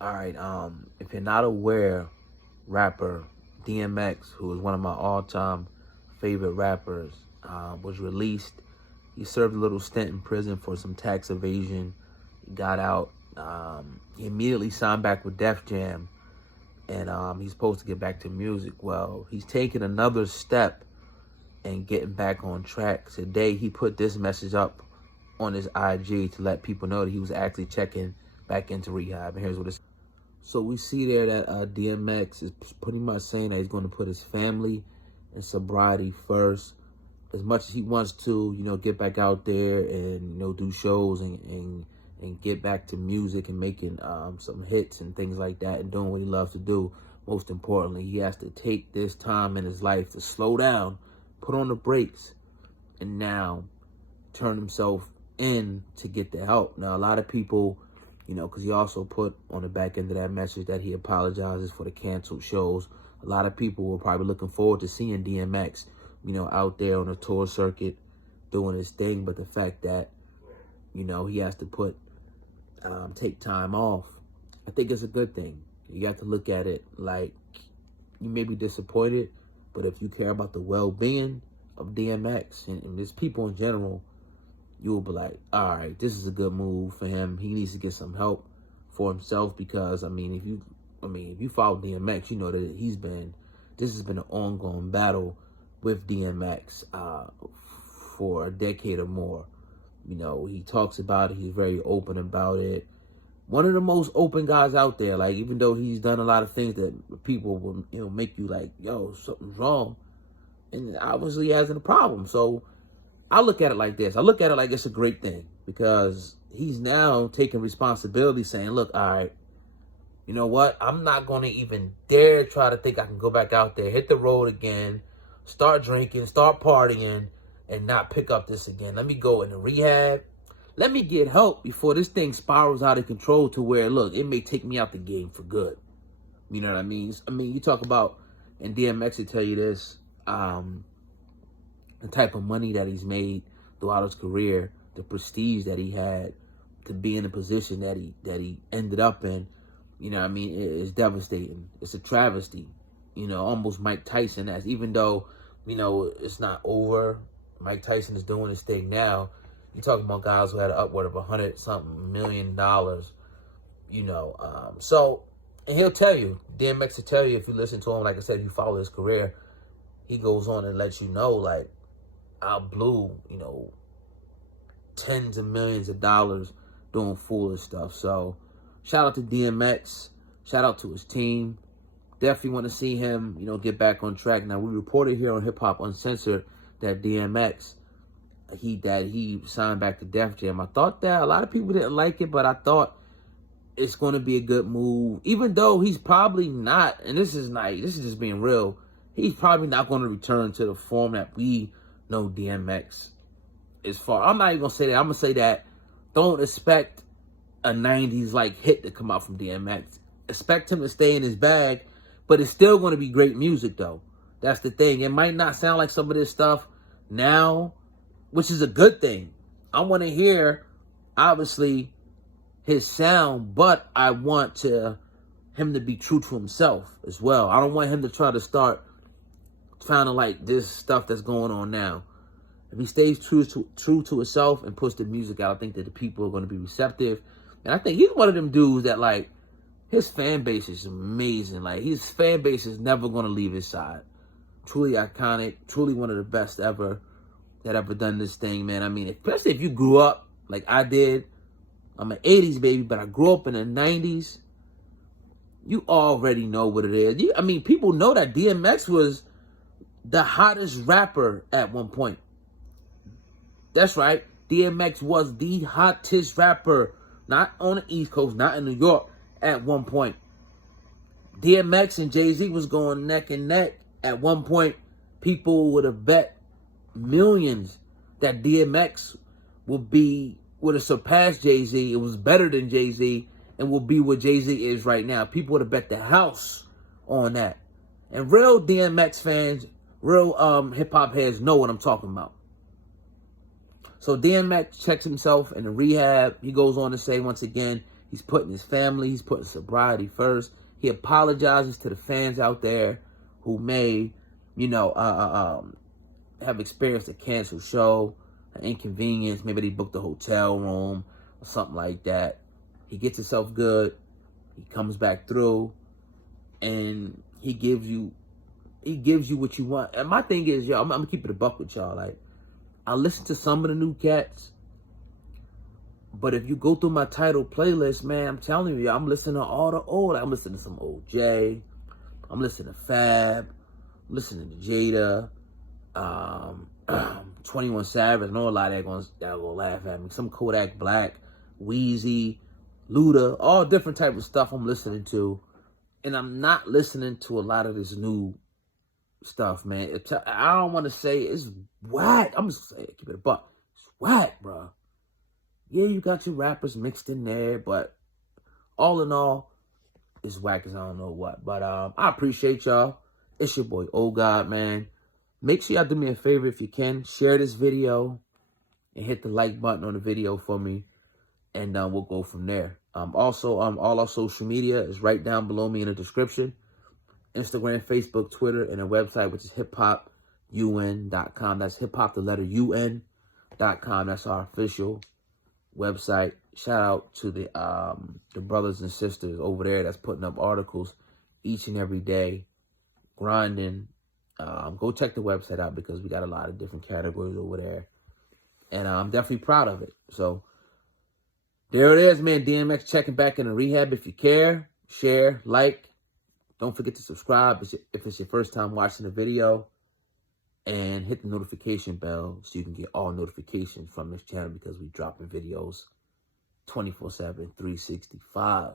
All right. If you're not aware, rapper DMX, who is one of my all-time favorite rappers, was released. He served a little stint in prison for some tax evasion. He got out. He immediately signed back with Def Jam, and he's supposed to get back to music. Well, he's taken another step and getting back on track. Today, he put this message up on his IG to let people know that he was actually checking back into rehab. And here's what it's. So we see there that DMX is pretty much saying that he's going to put his family and sobriety first. As much as he wants to, get back out there and, do shows and get back to music and making some hits and things like that and doing what he loves to do. Most importantly, he has to take this time in his life to slow down, put on the brakes, and now turn himself in to get the help. Now, a lot of people, because he also put on the back end of that message that he apologizes for the canceled shows. A lot of people were probably looking forward to seeing DMX, out there on a tour circuit doing his thing. But the fact that, he has to take time off, I think it's a good thing. You got to look at it like you may be disappointed, but if you care about the well-being of DMX and just people in general, you'll be like, all right, this is a good move for him. He needs to get some help for himself because, if you follow DMX, you know that this has been an ongoing battle with DMX for a decade or more. He talks about it. He's very open about it. One of the most open guys out there. Like, even though he's done a lot of things that people will, make you like, yo, something's wrong. And obviously he hasn't a problem. So I look at it like this. I look at it like it's a great thing because he's now taking responsibility saying, look, all right, you know what? I'm not going to even dare try to think I can go back out there, hit the road again, start drinking, start partying, and not pick up this again. Let me go into rehab. Let me get help before this thing spirals out of control to where, look, it may take me out the game for good. You know what I mean? You talk about, and DMX will tell you this, the type of money that he's made throughout his career, the prestige that he had to be in the position that he ended up in, it's devastating. It's a travesty, almost Mike Tyson. As even though, it's not over, Mike Tyson is doing his thing now. You're talking about guys who had an upward of $100-something million, So, and he'll tell you, DMX will tell you if you listen to him, like I said, if you follow his career, he goes on and lets you know, like, I blew, tens of millions of dollars doing foolish stuff. So, shout out to DMX. Shout out to his team. Definitely want to see him, get back on track. Now, we reported here on Hip Hop Uncensored that DMX, he signed back to Def Jam. I thought that a lot of people didn't like it, but I thought it's going to be a good move. Even though he's probably not, and this is just being real, he's probably not going to return to the form that we know DMX is for. I'm not even going to say that. I'm going to say that don't expect a 90s like hit to come out from DMX. Expect him to stay in his bag, but it's still going to be great music though. That's the thing. It might not sound like some of this stuff now, which is a good thing. I want to hear, obviously, his sound, but I want him to be true to himself as well. I don't want him to try to start sounding like this stuff that's going on now. If he stays true to himself and puts the music out, I think that the people are going to be receptive. And I think he's one of them dudes that, like, his fan base is amazing. Like, his fan base is never going to leave his side. Truly iconic, truly one of the best ever that ever done this thing, man. Especially if you grew up like I did. I'm an 80s baby, but I grew up in the 90s. You already know what it is. People know that DMX was the hottest rapper at one point. That's right. DMX was the hottest rapper, not on the East Coast, not in New York, at one point. DMX and Jay-Z was going neck and neck. At one point, people would have bet millions that DMX would have surpassed Jay-Z. It was better than Jay-Z and will be what Jay-Z is right now. People would have bet the house on that. And real DMX fans, real hip-hop heads know what I'm talking about. So DMX checks himself in the rehab. He goes on to say, once again, He's putting his family, he's putting sobriety first. He apologizes to the fans out there who may, you know, have experienced a canceled show, an inconvenience. Maybe they booked a hotel room or something like that. He gets himself good. He comes back through, and he gives you what you want. And my thing is, yo, I'm gonna keep it a buck with y'all. Like, I listen to some of the new cats, but if you go through my title playlist, man, I'm telling you, I'm listening to all the old. Like, I'm listening to some OJ. I'm listening to Fab. I'm listening to Jada. 21 Savage. I know a lot of that gonna laugh at me. Some Kodak Black, Wheezy, Luda, all different type of stuff I'm listening to. And I'm not listening to a lot of this new stuff, man. I don't want to say it's whack. I'm just saying, keep it a buck. It's whack, bro. Yeah, you got your rappers mixed in there, but all in all, it's whack as I don't know what. But I appreciate y'all. It's your boy, Oh God, man. Make sure y'all do me a favor if you can. Share this video and hit the like button on the video for me. And we'll go from there. Also, all our social media is right down below me in the description. Instagram, Facebook, Twitter, and a website, which is hiphopun.com. That's hiphop, the letter UN.com. That's our official website. Shout out to the brothers and sisters over there that's putting up articles each and every day, grinding. Go check the website out because we got a lot of different categories over there. And I'm definitely proud of it. So there it is, man. DMX checking back in the rehab. If you care, share, like. Don't forget to subscribe if it's your first time watching the video. And hit the notification bell so you can get all notifications from this channel because we dropping videos 24/7, 365.